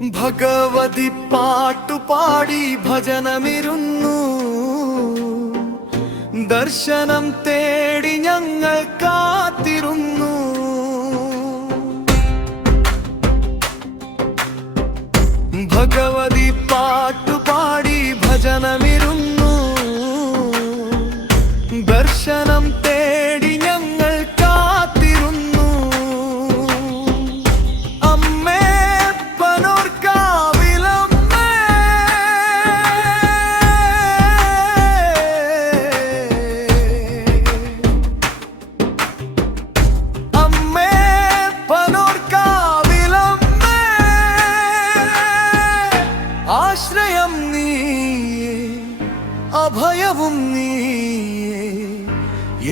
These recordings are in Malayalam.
ഭഗവതി പാട്ടുപാടി ഭജനമിരുന്നു. ദർശനം തേടി ഞങ്ങൾ കാത്തിരുന്നു. ഭഗവതി പാട്ടുപാടി ഭജനമിരുന്നു. ദർശനം തേടി ഞങ്ങൾ കാത്തിരുന്നു. അമ്മേ പനോർക്കാവിലമ്മേ, അമ്മേ പനോർക്കാവിലമ്മേ, ആശ്രയം നീയേ, അഭയവും നീയേ,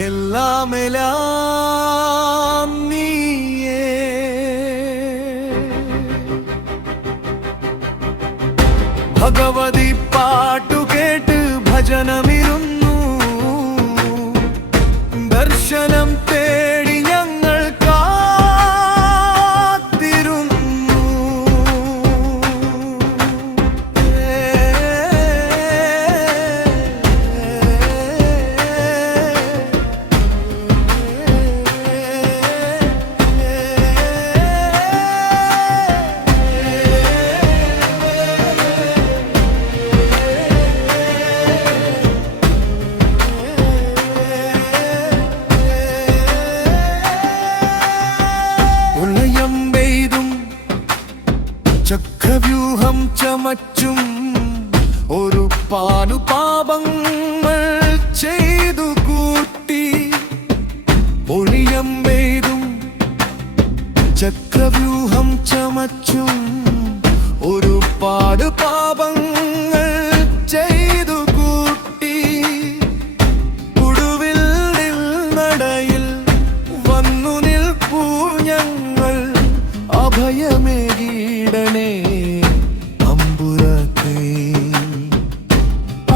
എല്ലാമെല്ലാം നീയേ. ഭഗവതി പാട്ടുകേട്ട് ഭജനമിരുന്നു. ദർശനം തേടി ഞങ്ങൾ കാത്തിരുന്നു. ചക്രവ്യൂഹം ചമച്ചും ഒരു പാനുപാപങ്ങൾ ചെയ്തു കൂട്ടി. ഒളിയമ്പെയ്തും ചക്രവ്യൂഹം ചമച്ചും ഒരു പാടുപാപങ്ങൾ ചെയ്തു കൂട്ടി. കുടുവിൽ നടയിൽ വന്നു നിൽപ്പൂ ഞങ്ങൾ, അഭയമേകീടണേ തമ്പുരാക്കേ,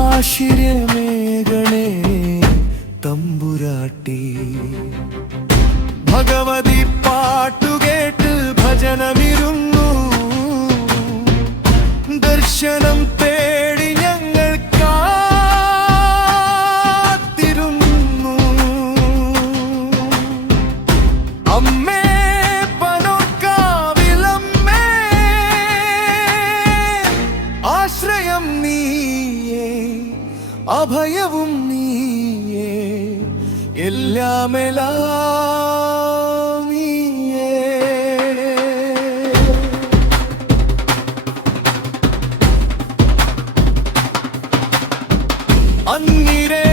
ആശ്രയമേകണേ തമ്പുരാട്ടി. ഭഗവതി പാട്ടുകേട്ട് ഭജനമിരുന്നു. ദർശനം തേടി ഞങ്ങൾ കാത്തിരുന്നു. അമ്മേ ആശ്രയം നീയേ, അഭയവും നീയേ, എല്ലാമെല്ലാം നീയേ. അങ്ങിരേ